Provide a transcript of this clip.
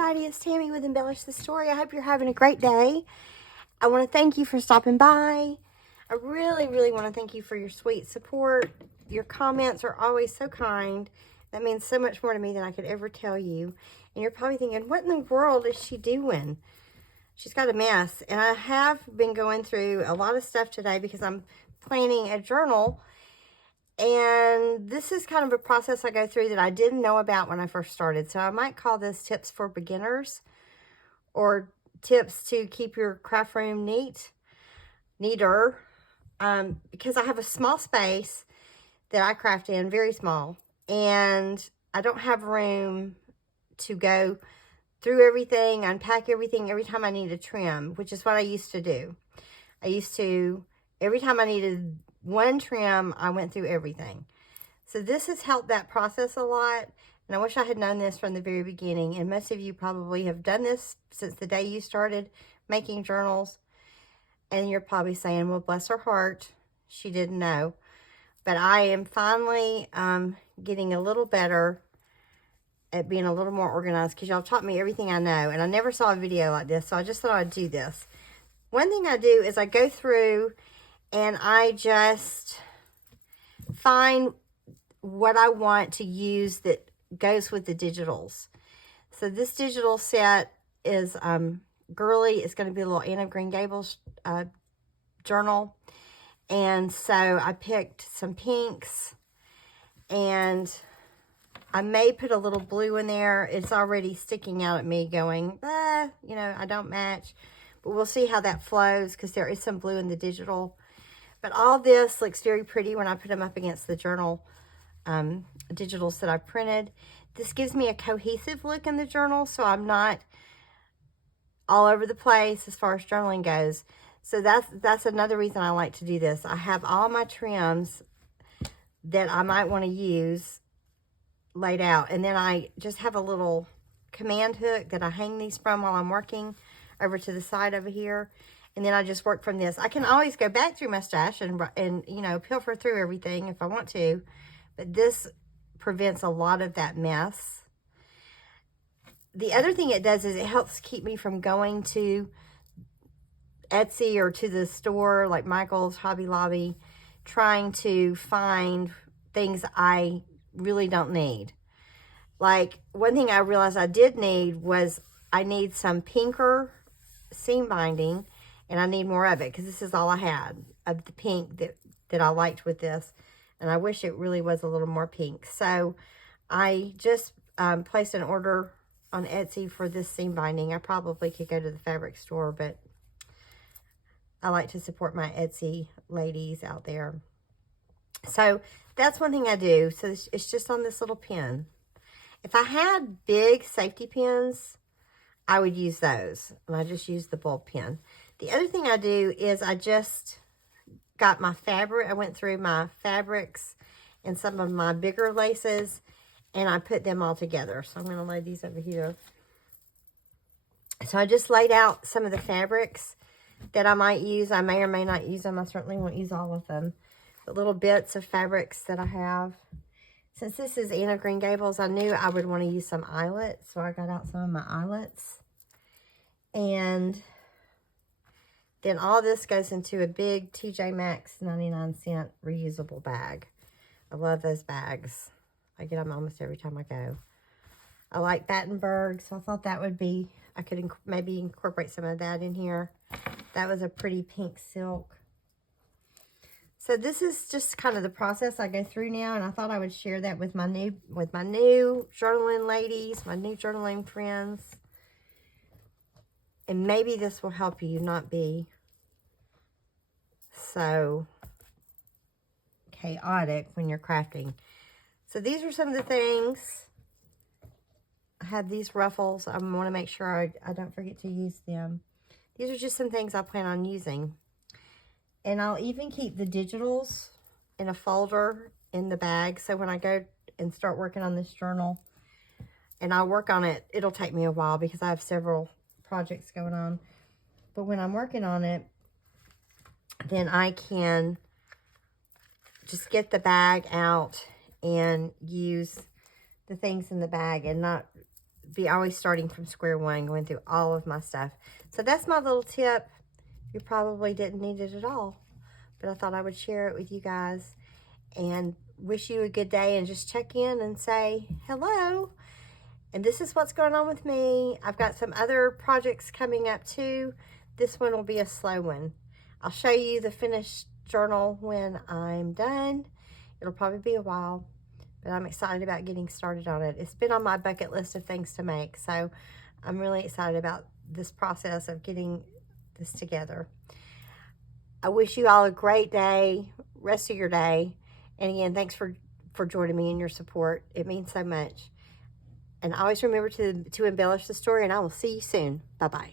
everybody, it's Tammy with Embellish the Story. I hope you're having a great day. I want to thank you for stopping by. I really want to thank you for your sweet support. Your comments are always so kind. That means so much more to me than I could ever tell you. And you're probably thinking, what in the world is she doing? She's got a mess. And I have been going through a lot of stuff today because I'm planning a journal. And this is kind of a process I go through that I didn't know about when I first started. So I might call this tips for beginners or tips to keep your craft room neater. Because I have a small space that I craft in, very small. And I don't have room to go through everything, unpack everything every time I need a trim, which is what I used to do. Every time I needed one trim, I went through everything. So this has helped that process a lot. And I wish I had known this from the very beginning. And most of you probably have done this since the day you started making journals. And you're probably saying, well, bless her heart, she didn't know. But I am finally getting a little better at being a little more organized because y'all taught me everything I know. And I never saw a video like this, so I just thought I'd do this. One thing I do is I go through and I just find what I want to use that goes with the digitals. So this digital set is girly. It's going to be a little Anne of Green Gables journal. And so I picked some pinks. And I may put a little blue in there. It's already sticking out at me going, you know, I don't match. But we'll see how that flows because there is some blue in the digital. But all this looks very pretty when I put them up against the journal digitals that I printed. This gives me a cohesive look in the journal, so I'm not all over the place as far as journaling goes. So that's another reason I like to do this. I have all my trims that I might want to use laid out. And then I just have a little command hook that I hang these from while I'm working over to the side over here. And then I just work from this. I can always go back through my stash and you know, pilfer through everything if I want to. But this prevents a lot of that mess. The other thing it does is it helps keep me from going to Etsy or to the store like Michael's, Hobby Lobby, trying to find things I really don't need. Like one thing I realized I did need was I need some pinker seam binding. And I need more of it because this is all I had of the pink that I liked with this. And I wish it really was a little more pink. So I just placed an order on Etsy for this seam binding. I probably could go to the fabric store, but I like to support my Etsy ladies out there. So that's one thing I do. So it's just on this little pin. If I had big safety pins, I would use those. And I just use the bulb pin. The other thing I do is I just got my fabric. I went through my fabrics and some of my bigger laces, and I put them all together. So I'm going to lay these over here. So I just laid out some of the fabrics that I might use. I may or may not use them. I certainly won't use all of them. But little bits of fabrics that I have. Since this is Anne of Green Gables, I knew I would want to use some eyelets. So I got out some of my eyelets. And then all this goes into a big TJ Maxx 99-cent reusable bag. I love those bags. I get them almost every time I go. I like Battenberg, so I thought that would be, I could maybe incorporate some of that in here. That was a pretty pink silk. So this is just kind of the process I go through now, and I thought I would share that with my new journaling ladies, my new journaling friends. And maybe this will help you not be so chaotic when you're crafting. So these are some of the things. I have these ruffles. I want to make sure I don't forget to use them. These are just some things I plan on using. And I'll even keep the digitals in a folder in the bag. So when I go and start working on this journal, and I'll work on it, it'll take me a while because I have several projects going on. But when I'm working on it, then I can just get the bag out and use the things in the bag and not be always starting from square one, going through all of my stuff. So that's my little tip. You probably didn't need it at all, but I thought I would share it with you guys and wish you a good day and just check in and say hello. And this is what's going on with me. I've got some other projects coming up too. This one will be a slow one. I'll show you the finished journal when I'm done. It'll probably be a while, but I'm excited about getting started on it. It's been on my bucket list of things to make, so I'm really excited about this process of getting this together. I wish you all a great day, rest of your day. And again, thanks for joining me and your support. It means so much. And always remember to embellish the story, and I will see you soon. Bye-bye.